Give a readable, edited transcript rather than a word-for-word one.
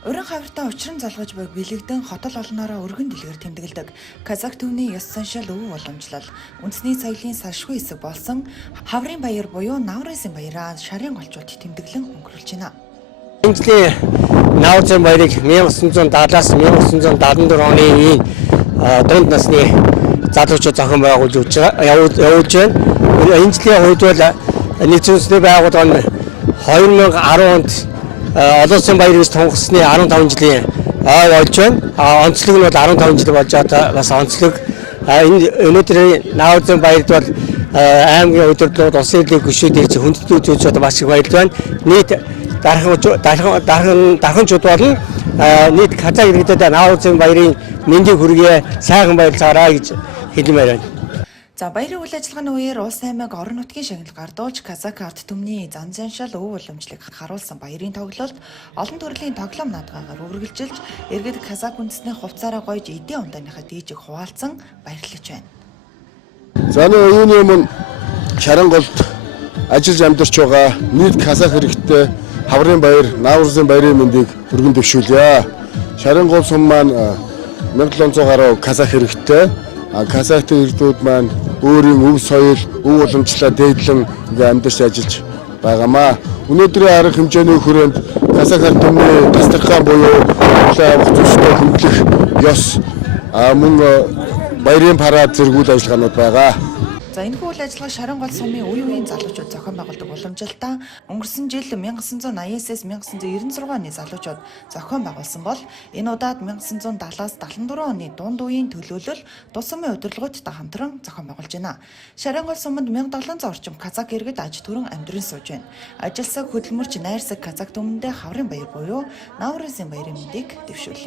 Уран хавиртаа учран залгаж буйг бэлэгдэн хотол олноороо өргөн дэлгэр тэмдэглэдэг. Казак төвний ёс заншил өв уламжлал. Үндэсний соёлын салшгүй хэсэг болсон Хаврын баяр буюу Наврын баяраа шарын голчууд тэмдэглэн өнгөрүүлж байна. Энэ жилийн Наврын баярыг 1970-аас 1974 оны дунд насны залуучууд зохион байгуулж явуулж байна. Энэ жилийн хувьд бол нийт үндэсний байгууллага нь 2010 онд олон улсын баярыг тунхассаны 15 жилийн ой болж байна. Онцлог нь бол 15 жил болж байгаа бас онцлог. Энэ өнөөдрийн Наврын баярд бол аймгийн удирдлууд улсын эрлэг гүшүүдийн хүндэтгэл үзүүлж бас их баярлж байна. Нийт дарханчууд болон нийт Казак иргэдэд Наврын баярын мэндийг хүргэе, сайхан баярлалаа гэж хэлмээр байна. За баярын үйл ажиллагааны үеэр улс аймаг орон нутгийн шагнал гардуулж Казак арт түмний зан заншил өв уламжлалыг харуулсан баярын тоглолт олон төрлийн тоглоом наадгаагаар үргэлжилж иргэд Казак үндэсний хувцаараа гойж эдийн ундааныхаа дийжиг хуваалцсан баярлаж байна. За энэ юм Шаранголд ажиллаж амьдарч байгаа нийт Казак хэрэгтэй Хаврын баяр, Наврын баярын мэндийг өргөн дэвшүүлье. Шарангол сум маань 1700 гаруй Казак хэрэгтэй. Казак иргэдүүд маань өөрийн өв соёл, өв уламжлалаа дээдлэн амьдарч ажиллаж байгаамаа. Өнөөдрийн арга хэмжээний хүрээнд Казак арт түмний дастархан буюу авах зүйлсээ хөндлөх ёс мөн баярын парад зэрэг үйл ажиллагаанууд байгаа. За энэ үйл ажиллагаа Шарангол сумын үе үеийн залуучууд зохион байгуулдаг уламжлалтаа өнгөрсөн жил 1980-аас 1996 оны залуучууд зохион байгуулсан бол энэ удаад 1970-аас 74 оны дунд үеийн төлөөлөл тус сумын удирдлагуудтай хамтран зохион байгуулж байна. Шарангол суманд 1700 орчим Казак иргэд аж түрэн амьдран сууж байна. Ажилсаг хөдөлмөрч найрсаг Казак түмэндээ Хаврын баяр буюу Наврын баярын мэндийг дэвшүүлээ.